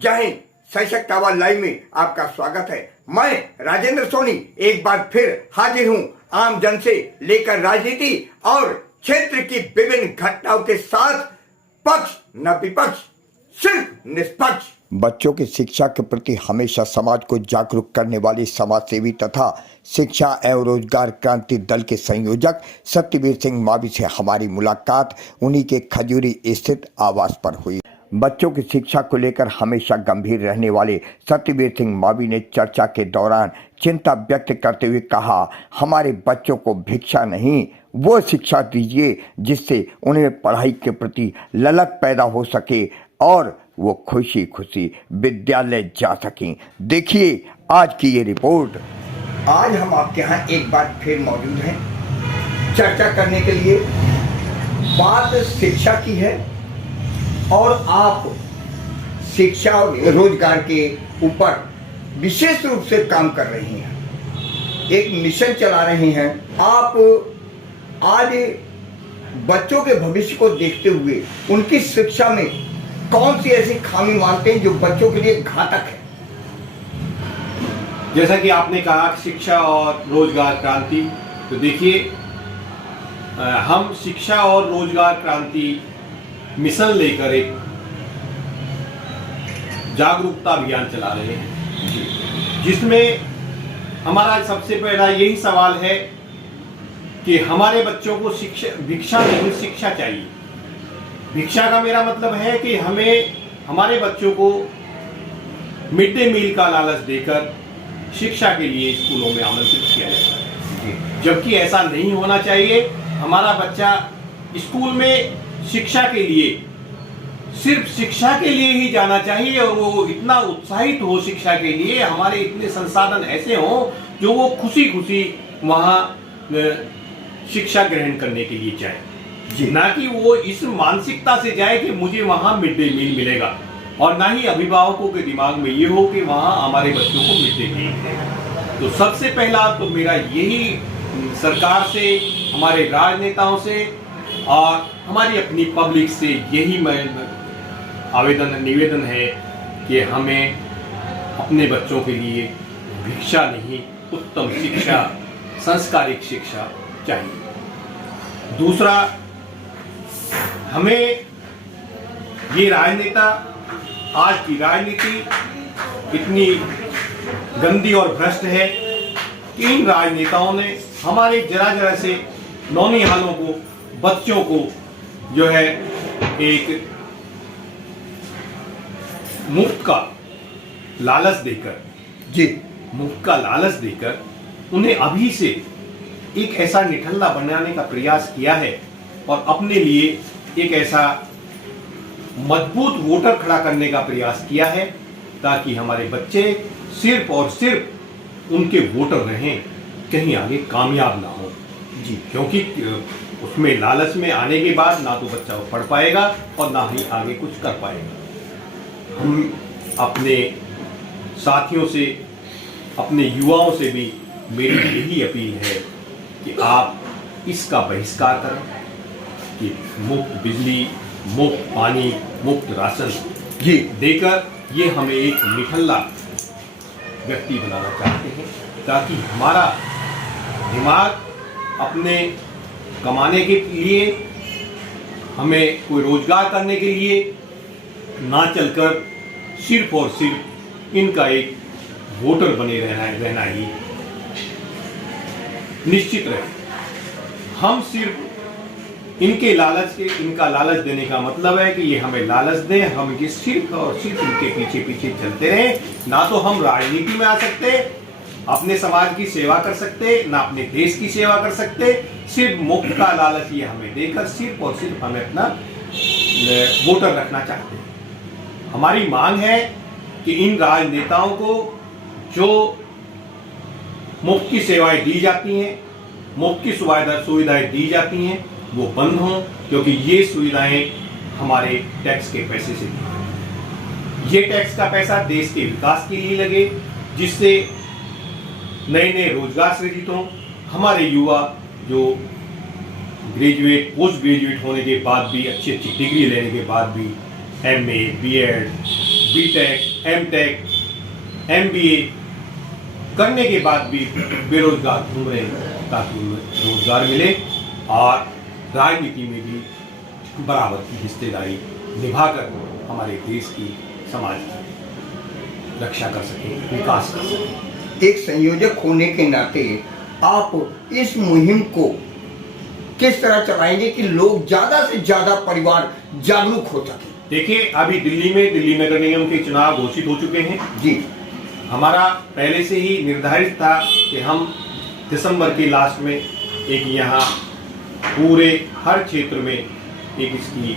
जय हिंद। सशक्त आवाज लाइव में आपका स्वागत है। मैं राजेंद्र सोनी एक बार फिर हाजिर हूं आम जन से लेकर राजनीति और क्षेत्र की विभिन्न घटनाओं के साथ, पक्ष न विपक्ष, सिर्फ निष्पक्ष। बच्चों की शिक्षा के प्रति हमेशा समाज को जागरूक करने वाली समाज सेवी तथा शिक्षा एवं रोजगार क्रांति दल के संयोजक सत्यवीर सिंह मावी से हमारी मुलाकात उन्हीं के खजूरी स्थित आवास पर हुई। बच्चों की शिक्षा को लेकर हमेशा गंभीर रहने वाले सत्यवीर सिंह मावी ने चर्चा के दौरान चिंता व्यक्त करते हुए कहा, हमारे बच्चों को भिक्षा नहीं वो शिक्षा दीजिए जिससे उन्हें पढ़ाई के प्रति ललक पैदा हो सके और वो खुशी खुशी विद्यालय जा सकें। देखिए आज की ये रिपोर्ट। आज हम आपके यहाँ एक बार फिर मौजूद हैं चर्चा करने के लिए। बात शिक्षा की है और आप शिक्षा और रोजगार के ऊपर विशेष रूप से काम कर रही हैं, एक मिशन चला रही हैं। आप आज बच्चों के भविष्य को देखते हुए उनकी शिक्षा में कौन सी ऐसी खामी मानते हैं जो बच्चों के लिए घातक है? जैसा कि आपने कहा शिक्षा और रोजगार क्रांति, तो देखिए हम शिक्षा और रोजगार क्रांति मिशन लेकर एक जागरूकता अभियान चला रहे हैं, जिसमें हमारा सबसे पहला यही सवाल है कि हमारे बच्चों को शिक्षा भिक्षा नहीं शिक्षा चाहिए। भिक्षा का मेरा मतलब है कि हमें हमारे बच्चों को मिड डे मील का लालच देकर शिक्षा के लिए स्कूलों में आमंत्रित किया जाता है, जबकि ऐसा नहीं होना चाहिए। हमारा बच्चा स्कूल में शिक्षा के लिए सिर्फ शिक्षा के लिए ही जाना चाहिए और वो इतना उत्साहित हो शिक्षा के लिए, हमारे इतने संसाधन ऐसे हों जो वो खुशी खुशी वहाँ शिक्षा ग्रहण करने के लिए जाए, ना कि वो इस मानसिकता से जाए कि मुझे वहाँ मिड डे मील मिलेगा, और ना ही अभिभावकों के दिमाग में ये हो कि वहाँ हमारे बच्चों को मिड डे मील मिलेगा। तो सबसे पहला तो मेरा यही सरकार से, हमारे राजनेताओं से और हमारी अपनी पब्लिक से यही निवेदन है कि हमें अपने बच्चों के लिए भिक्षा नहीं उत्तम शिक्षा, संस्कारिक शिक्षा चाहिए। दूसरा, हमें ये राजनेता, आज की राजनीति इतनी गंदी और भ्रष्ट है कि इन राजनेताओं ने हमारे जरा से नौनिहालों को, बच्चों को जो है एक मुफ्त का लालच देकर उन्हें अभी से एक ऐसा निठल्ला बनाने का प्रयास किया है और अपने लिए एक ऐसा मजबूत वोटर खड़ा करने का प्रयास किया है ताकि हमारे बच्चे सिर्फ और सिर्फ उनके वोटर रहें, कहीं आगे कामयाब ना हो जी। क्योंकि उसमें लालच में आने के बाद ना तो बच्चा पढ़ पाएगा और ना ही आगे कुछ कर पाएगा। हम अपने साथियों से, अपने युवाओं से भी मेरी यही अपील है कि आप इसका बहिष्कार करें कि मुफ्त बिजली, मुफ्त पानी, मुफ्त राशन जी देकर ये हमें एक निठल्ला व्यक्ति बनाना चाहते हैं, ताकि हमारा दिमाग अपने कमाने के लिए, हमें कोई रोजगार करने के लिए ना चलकर सिर्फ और सिर्फ इनका एक वोटर बने रहना ही निश्चित रहे। हम सिर्फ इनका लालच देने का मतलब है कि ये हमें लालच दें, हम ये सिर्फ और सिर्फ इनके पीछे पीछे चलते रहें। ना तो हम राजनीति में आ सकते, अपने समाज की सेवा कर सकते, ना अपने देश की सेवा कर सकते। सिर्फ मुफ्त का लालच ये हमें देकर सिर्फ और सिर्फ हमें अपना वोटर रखना चाहते हैं। हमारी मांग है कि इन राजनेताओं को जो मुफ्त की सेवाएं दी जाती हैं, मुफ्त की सुविधाएं दी जाती हैं, वो बंद हों, क्योंकि ये सुविधाएं हमारे टैक्स के पैसे से दी हैं। ये टैक्स का पैसा देश के विकास के लिए लगे, जिससे नए नए रोजगार सृजित हों। हमारे युवा जो ग्रेजुएट, पोस्ट ग्रेजुएट होने के बाद भी, अच्छी अच्छी डिग्री लेने के बाद भी MA, BEd, BTech, MTech, MBA करने के बाद भी बेरोजगार घूम रहे हैं ताकि उन्हें रोजगार मिले और राजनीति में भी बराबर की हिस्सेदारी निभाकर हमारे देश की, समाज की रक्षा कर सकें, विकास कर सकें। एक संयोजक होने के नाते आप इस मुहिम को किस तरह चलाएंगे कि लोग ज्यादा से ज्यादा परिवार जागरूक हो सके? देखिए, अभी दिल्ली में दिल्ली नगर निगम के चुनाव घोषित हो चुके हैं जी। हमारा पहले से ही निर्धारित था कि हम दिसंबर के लास्ट में एक यहाँ पूरे हर क्षेत्र में एक इसकी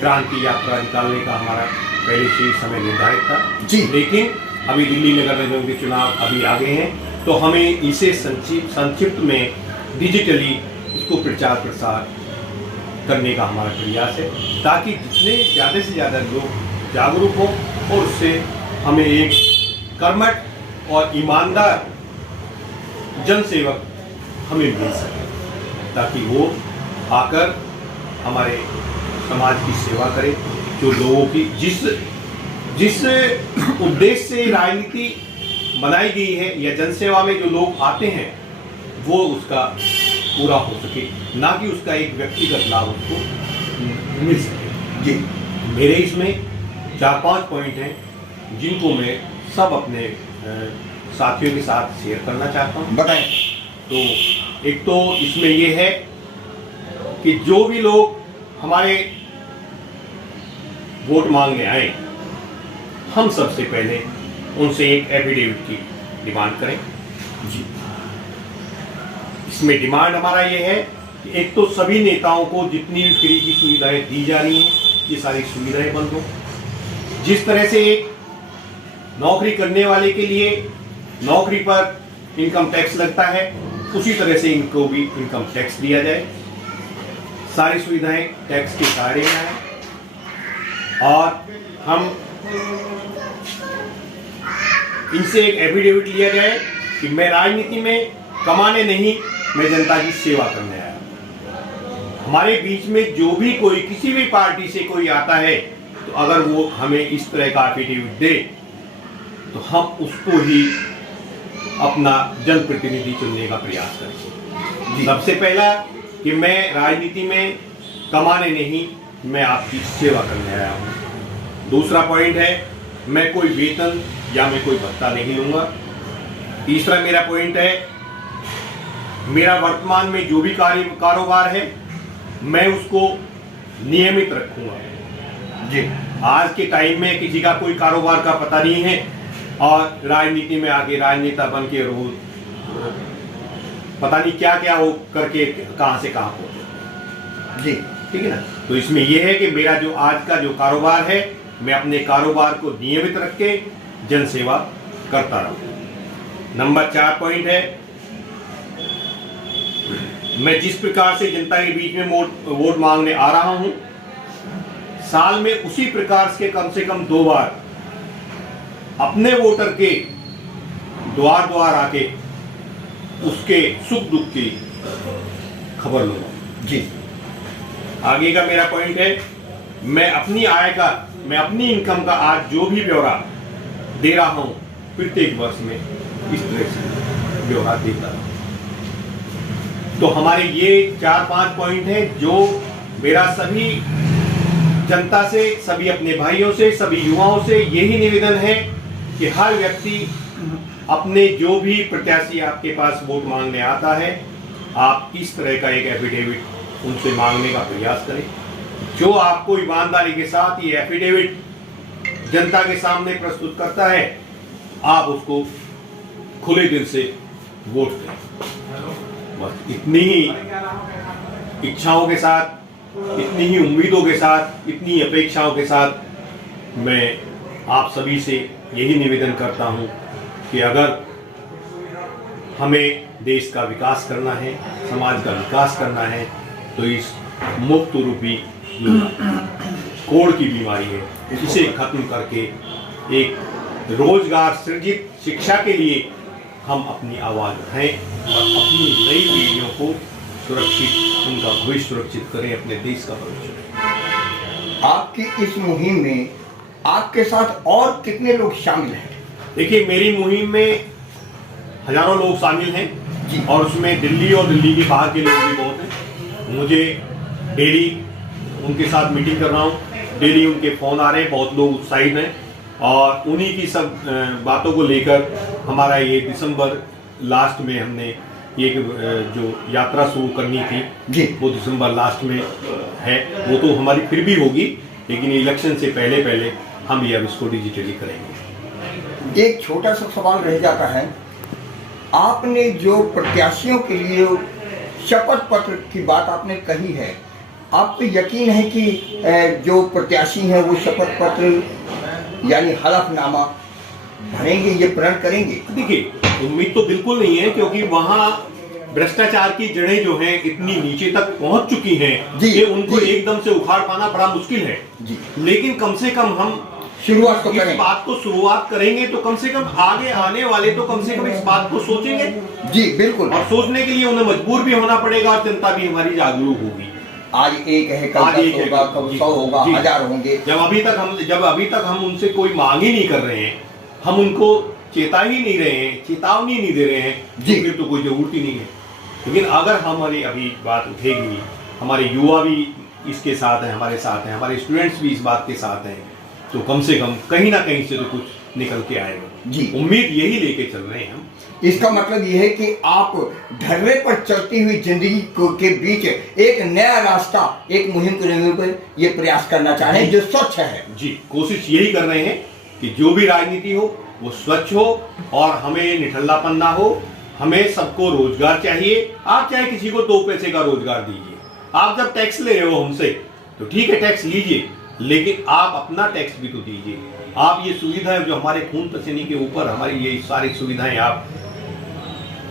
क्रांति यात्रा निकालने का हमारा पहले से ही समय निर्धारित था जी। लेकिन अभी दिल्ली नगर निगम के चुनाव अभी आ गए हैं तो हमें इसे संक्षिप्त में डिजिटली इसको प्रचार प्रसार करने का हमारा प्रयास है ताकि जितने ज़्यादा से ज़्यादा लोग जागरूक हों और उससे हमें एक कर्मठ और ईमानदार जनसेवक हमें मिल सके ताकि वो आकर हमारे समाज की सेवा करे। जो लोगों की जिस उद्देश्य से राजनीति बनाई गई है या जनसेवा में जो लोग आते हैं वो उसका पूरा हो सके, ना कि उसका एक व्यक्तिगत लाभ उसको मिल सके। जी। मेरे इसमें 4-5 पॉइंट हैं जिनको मैं सब अपने साथियों के साथ शेयर करना चाहता हूँ। बताएं। तो एक तो इसमें ये है कि जो भी लोग हमारे वोट मांगने आए, हम सबसे पहले उनसे एक एफिडेविट की डिमांड करें। जी। इसमें डिमांड हमारा ये है कि एक तो सभी नेताओं को जितनी भी फ्री की सुविधाएं दी जा रही हैं ये सारी सुविधाएं बंद हो। जिस तरह से एक नौकरी करने वाले के लिए नौकरी पर इनकम टैक्स लगता है उसी तरह से इनको भी इनकम टैक्स दिया जाए। सारी सुविधाएं टैक्स के दायरे में आए और हम इनसे एक एफिडेविट लिया जाए कि मैं राजनीति में कमाने नहीं, मैं जनता की सेवा करने आया। हमारे बीच में जो भी कोई किसी भी पार्टी से कोई आता है तो अगर वो हमें इस तरह का एफिडेविट दे तो हम उसको ही अपना जनप्रतिनिधि चुनने का प्रयास करें। सबसे पहला कि मैं राजनीति में कमाने नहीं, मैं आपकी सेवा करने आया हूँ। दूसरा पॉइंट है मैं कोई वेतन या मैं कोई भत्ता नहीं लूंगा। तीसरा मेरा पॉइंट है मेरा वर्तमान में जो भी कारोबार है मैं उसको नियमित रखूंगा। जी। आज के टाइम में किसी का कोई कारोबार का पता नहीं है और राजनीति में आगे राजनेता बन के रोज पता नहीं क्या क्या वो करके कहां से कहां पहुंचे। जी, ठीक है ना। तो इसमें यह है कि मेरा जो आज का जो कारोबार है मैं अपने कारोबार को नियमित रख के जनसेवा करता रहूं। नंबर 4 पॉइंट है मैं जिस प्रकार से जनता के बीच में वोट मांगने आ रहा हूं, साल में उसी प्रकार से कम 2 बार अपने वोटर के द्वार द्वार आके उसके सुख दुख की खबर लूंगा। जी। आगे का मेरा पॉइंट है मैं अपनी इनकम का आज जो भी ब्यौरा दे रहा हूं प्रत्येक वर्ष में इस तरह से ब्यौरा देता हूं। तो हमारे ये 4-5 पॉइंट है जो मेरा सभी जनता से, सभी अपने भाइयों से, सभी युवाओं से यही निवेदन है कि हर व्यक्ति अपने जो भी प्रत्याशी आपके पास वोट मांगने आता है आप इस तरह का एक एफिडेविट उनसे मांगने का प्रयास करें। जो आपको ईमानदारी के साथ ये एफिडेविट जनता के सामने प्रस्तुत करता है आप उसको खुले दिल से वोट करें। बस इतनी ही इच्छाओं के साथ, इतनी ही उम्मीदों के साथ, इतनी अपेक्षाओं के साथ मैं आप सभी से यही निवेदन करता हूं कि अगर हमें देश का विकास करना है, समाज का विकास करना है तो इस मुफ्त रूपी कोढ़ की बीमारी है इसे खत्म करके एक रोजगार सृजित शिक्षा के लिए हम अपनी आवाज उठाएं और अपनी नई पीढ़ियों को सुरक्षित, उनका भविष्य सुरक्षित करें, अपने देश का भविष्य। आपकी इस मुहिम में आपके साथ और कितने लोग शामिल हैं? देखिए, मेरी मुहिम में हजारों लोग शामिल हैं जी। और उसमें दिल्ली और दिल्ली के बाहर के लोग भी बहुत हैं। मुझे डेली उनके साथ मीटिंग कर रहा हूँ, डेली उनके फ़ोन आ रहे हैं, बहुत लोग उत्साहित हैं और उन्हीं की सब बातों को लेकर हमारा ये दिसंबर लास्ट में हमने ये जो यात्रा शुरू करनी थी जी। वो दिसंबर लास्ट में है। वो तो हमारी फिर भी होगी, लेकिन इलेक्शन से पहले पहले हम ये अब इसको डिजिटली करेंगे। एक छोटा सा सवाल रह जाता है, आपने जो प्रत्याशियों के लिए शपथ पत्र की बात आपने कही है, आपको यकीन है कि जो प्रत्याशी हैं वो शपथ पत्र यानी हलफनामा भरेंगे, ये प्रण करेंगे? देखिए, उम्मीद तो बिल्कुल नहीं है, क्योंकि वहाँ भ्रष्टाचार की जड़ें जो हैं इतनी नीचे तक पहुंच चुकी हैं जी, कि उनको जी। एकदम से उखाड़ पाना बड़ा मुश्किल है जी। लेकिन कम से कम हम शुरुआत तो इस करें। बात को शुरुआत करेंगे, तो कम से कम आगे आने वाले तो कम से कम इस बात को सोचेंगे जी बिल्कुल। और सोचने के लिए उन्हें मजबूर भी होना पड़ेगा और जनता भी हमारी जागरूक होगी। आज एक है, कल आज 10 एक है, होगा, कल जी, 100 होगा, जी। 1000 होंगे। जब अभी तक हम उनसे कोई मांग ही नहीं कर रहे हैं, हम उनको चेतावनी नहीं रहे हैं, चेतावनी नहीं दे रहे हैं, जी। तो फिर तो कोई जरूरत ही नहीं है। लेकिन अगर हमारी अभी बात उठेगी, हमारे युवा भी इसके साथ हैं, हमारे साथ हैं, हमारे स्टूडेंट्स भी इस बात के साथ हैं, तो कम से कम कहीं ना कहीं से तो कुछ निकल के आएगा। जी। उम्मीद यही लेके चल रहे हैं हम। इसका मतलब यह है कि आप ढर्रे पर चलती हुई जिंदगी के बीच एक नया रास्ता, एक मुहिम करने पर ये प्रयास करना चाह रहे हैं जो स्वच्छ है। जी, कोशिश यही कर रहे हैं कि जो भी राजनीति हो वो स्वच्छ हो और हमें निठल्लापन ना हो। हमें सबको रोजगार चाहिए। आप चाहे किसी को 2 पैसे का रोजगार दीजिए, आप जब टैक्स ले रहे हो हमसे तो ठीक है, टैक्स लीजिए, लेकिन आप अपना टैक्स भी तो दीजिए। आप ये सुविधाएं जो हमारे खून पसीने के ऊपर हमारी ये सारी सुविधाएं आप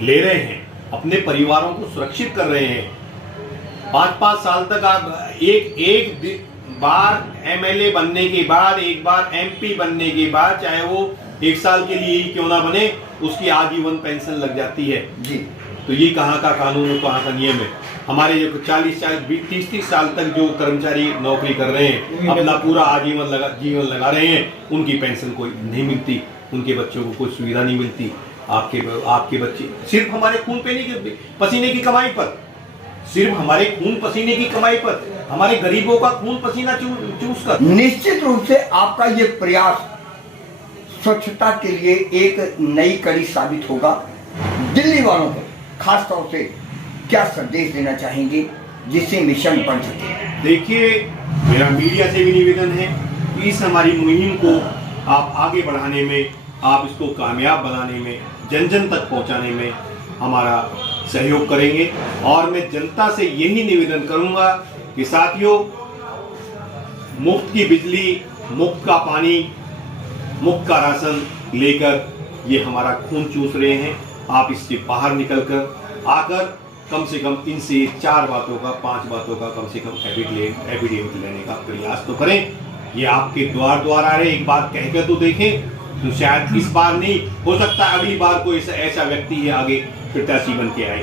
ले रहे हैं, अपने परिवारों को सुरक्षित कर रहे हैं। 5-5 साल तक आप एक बार एमएलए बनने के बाद, एक बार एमपी बनने के बाद, चाहे वो 1 साल के लिए ही क्यों ना बने, उसकी आजीवन पेंशन लग जाती है। जी। तो ये कहाँ का कानून और कहाँ का नियम है? हमारे जो 30-30 साल तक जो कर्मचारी नौकरी कर रहे हैं, अपना पूरा जीवन लगा रहे हैं, उनकी पेंशन कोई नहीं मिलती, उनके बच्चों को कोई सुविधा नहीं मिलती। आपके बच्चे सिर्फ हमारे खून पसीने की कमाई पर, सिर्फ हमारे खून पसीने की कमाई पर, हमारे गरीबों का खून पसीना चूस कर। निश्चित रूप से आपका ये प्रयास स्वच्छता के लिए एक नई कड़ी साबित होगा। दिल्ली वालों को खास तौर से क्या संदेश देना चाहेंगे जिससे मिशन बन सके? देखिए, मेरा मीडिया से भी निवेदन है कि इस हमारी मुहिम को आप आगे बढ़ाने में, आप इसको कामयाब बनाने में, जन जन तक पहुंचाने में हमारा सहयोग करेंगे। और मैं जनता से यही निवेदन करूंगा कि साथियों, मुफ्त की बिजली, मुफ्त का पानी, मुफ्त का राशन लेकर ये हमारा खून चूस रहे हैं। आप इससे बाहर निकलकर आकर कम से कम इनसे 4 बातों का, 5 बातों का कम से कम एफिडेविट लेने का प्रयास तो करें। ये आपके द्वार आ रहे, एक बार कहकर तो देखें, तो शायद इस बार नहीं, हो सकता है अगली बार कोई ऐसा व्यक्ति है आगे प्रत्याशी बन के आए।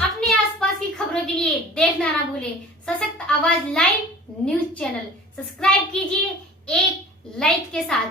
अपने आसपास की खबरों के लिए देखना ना भूलें सशक्त आवाज लाइव न्यूज चैनल। सब्सक्राइब कीजिए एक लाइक के साथ।